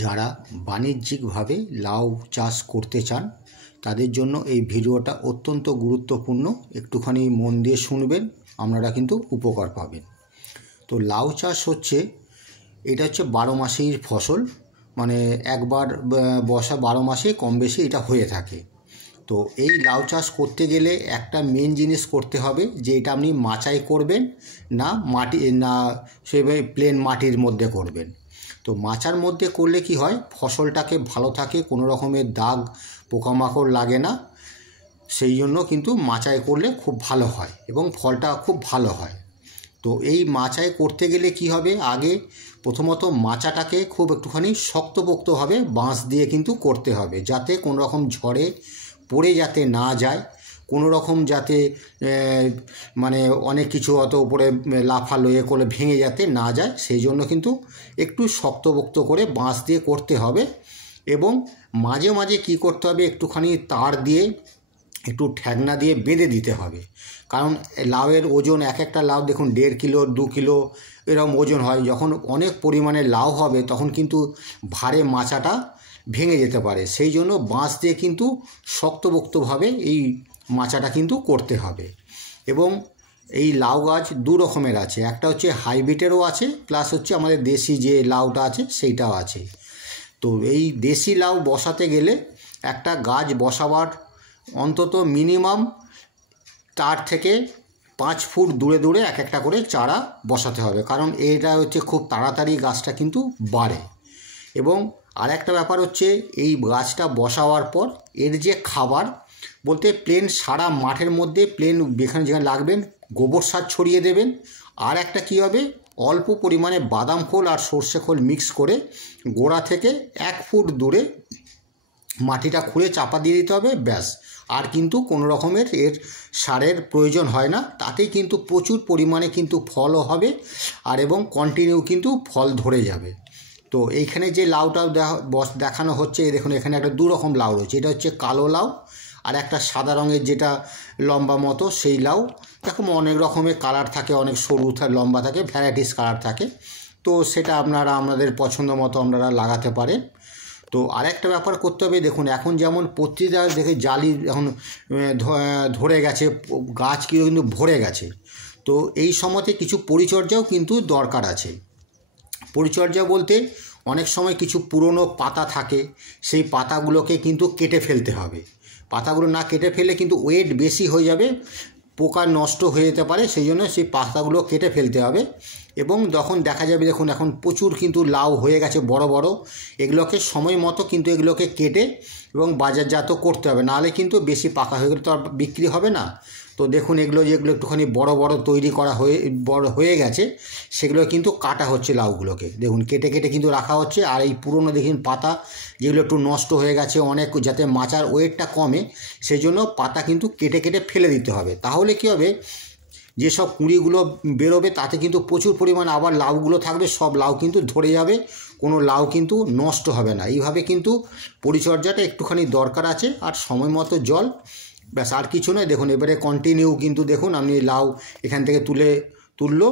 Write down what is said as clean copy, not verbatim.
যারা বাণিজ্যিকভাবে লাউ চাষ করতে চান তাদের জন্য এই ভিডিওটা অত্যন্ত গুরুত্বপূর্ণ। একটুখানি মন দিয়ে শুনবেন, আপনারা কিন্তু উপকার পাবেন। তো লাউ চাষ হচ্ছে, এটা হচ্ছে 12 মাসের ফসল, মানে একবার বর্ষা 12 মাসে কম বেশি এটা হয়ে থাকে। তো এই লাউ চাষ করতে গেলে একটা মেন জিনিস করতে হবে যে এটা আপনি মাচাই করবেন না মাটি না সেভাবে প্লেন মাটির মধ্যে করবেন। তো মাচার মধ্যে করলে কি হয়, ফসলটাকে ভালো থাকে, কোনো রকমের দাগ পোকামাকড় লাগে না, সেই জন্য কিন্তু মাচাই করলে খুব ভালো হয় এবং ফলটা খুব ভালো হয়। তো এই মাচাই করতে গেলে কি হবে, আগে প্রথমত মাচাটাকে খুব একটুখানি শক্তপোক্তভাবে বাঁশ দিয়ে কিন্তু করতে হবে, যাতে কোনো রকম ঝড়ে পড়ে যাতে না যায়, কোনো রকম যাতে মানে অনেক কিছু অত উপরে লাফালো করে ভেঙে যাতে না যায়, সেই জন্য কিন্তু একটু শক্তপোক্ত করে বাঁশ দিয়ে করতে হবে। এবং মাঝে মাঝে কি করতে হবে, একটুখানি তার দিয়ে একটু ঠ্যাংনা দিয়ে বেঁধে দিতে হবে। কারণ লাউয়ের ওজন, এক একটা লাউ দেখুন 1.5 কিলো 2 কিলো এরকম ওজন হয়। যখন অনেক পরিমাণে লাউ হবে তখন কিন্তু ভারে মাচাটা ভেঙে যেতে পারে, সেই জন্য বাঁশ দিয়ে কিন্তু শক্তপোক্তভাবে এই মাচাটা কিন্তু করতে হবে। এবং এই লাউ গাছ দু রকমের আছে, একটা হচ্ছে হাইব্রিডেরও আছে, প্লাস হচ্ছে আমাদের দেশি যে লাউটা আছে সেইটাও আছে। তো এই দেশি লাউ বসাতে গেলে একটা গাছ বসাবার অন্তত মিনিমাম 4 থেকে 5 ফুট দূরে দূরে এক একটা করে চারা বসাতে হবে, কারণ এটা হচ্ছে খুব তাড়াতাড়ি গাছটা কিন্তু বাড়ে। এবং আরেকটা ব্যাপার হচ্ছে, এই গাছটা বসাবার পর এর যে খাবার বলতে প্লেন সারা মাঠের মধ্যে প্লেন যেখানে যেখানে লাগবেন গোবর সার ছড়িয়ে দেবেন। আর একটা কী হবে, অল্প পরিমাণে বাদাম খোল আর সর্ষে খোল মিক্স করে গোড়া থেকে 1 ফুট দূরে মাটিটা খুঁড়ে চাপা দিয়ে দিতে হবে, ব্যাস। আর কিন্তু কোনো রকমের এর সারের প্রয়োজন হয় না, তাতেই কিন্তু প্রচুর পরিমাণে কিন্তু ফলও হবে আর এবং কন্টিনিউ কিন্তু ফল ধরে যাবে। তো এইখানে যে লাউটা দেখানো হচ্ছে, দেখুন এখানে একটা 2 রকম লাউ রয়েছে, এটা হচ্ছে কালো লাউ আর একটা সাদা রঙের যেটা লম্বা মতো সেই লাউ। দেখুন অনেক রকমের কালার থাকে, অনেক সরু লম্বা থাকে, ভ্যারাইটিস কালার থাকে। তো সেটা আপনারা আপনাদের পছন্দ মতো আপনারা লাগাতে পারেন। তো আরেকটা ব্যাপার করতে হবে, দেখুন এখন যেমন পত্রিকা দেখে জালি এখন ধরে গেছে, গাছ কিন্তু ভরে গেছে। তো এই সময়তে কিছু পরিচর্যাও কিন্তু দরকার আছে। পরিচর্যা বলতে অনেক সময় কিছু পুরনো পাতা থাকে, সেই পাতাগুলোকে কিন্তু কেটে ফেলতে হবে। পাতাগুলো না কেটে ফেলে কিন্তু ওয়েট বেশি হয়ে যাবে, পোকা নষ্ট হয়ে যেতে পারে, সেই জন্য সেই পাতাগুলো কেটে ফেলতে হবে। এবং যখন দেখা যাবে দেখুন এখন প্রচুর কিন্তু লাউ হয়ে গেছে বড় বড়, এগুলোকে সময় মতো কিন্তু এগুলোকে কেটে এবং বাজারজাত করতে হবে, নাহলে কিন্তু বেশি পাকা হয়ে গেলে তো আর বিক্রি হবে না। তো দেখুন এগুলো যেগুলো একটুখানি বড় বড় তৈরি করা হয়ে গেছে, সেগুলো কিন্তু কাটা হচ্ছে লাউগুলোকে, দেখুন কেটে কেটে কিন্তু রাখা হচ্ছে। আর এই পুরনো দেখুন পাতা যেগুলো একটু নষ্ট হয়ে গেছে অনেক, যাতে মাচার ওয়েটটা কমে সেই জন্য পাতা কিন্তু কেটে কেটে ফেলে দিতে হবে। তাহলে কী হবে, যেসব কুঁড়িগুলো বেরোবে তাতে কিন্তু প্রচুর পরিমাণে আবার লাউগুলো থাকবে, সব লাউ কিন্তু ধরে যাবে, কোনো লাউ কিন্তু নষ্ট হবে না। এইভাবে কিন্তু পরিচর্যাটা একটুখানি দরকার আছে, আর সময় মতো জল, ব্যাস আর কিছু নয়। দেখুন এবারে কন্টিনিউ কিন্তু দেখুন আপনি লাউ এখান থেকে তুললো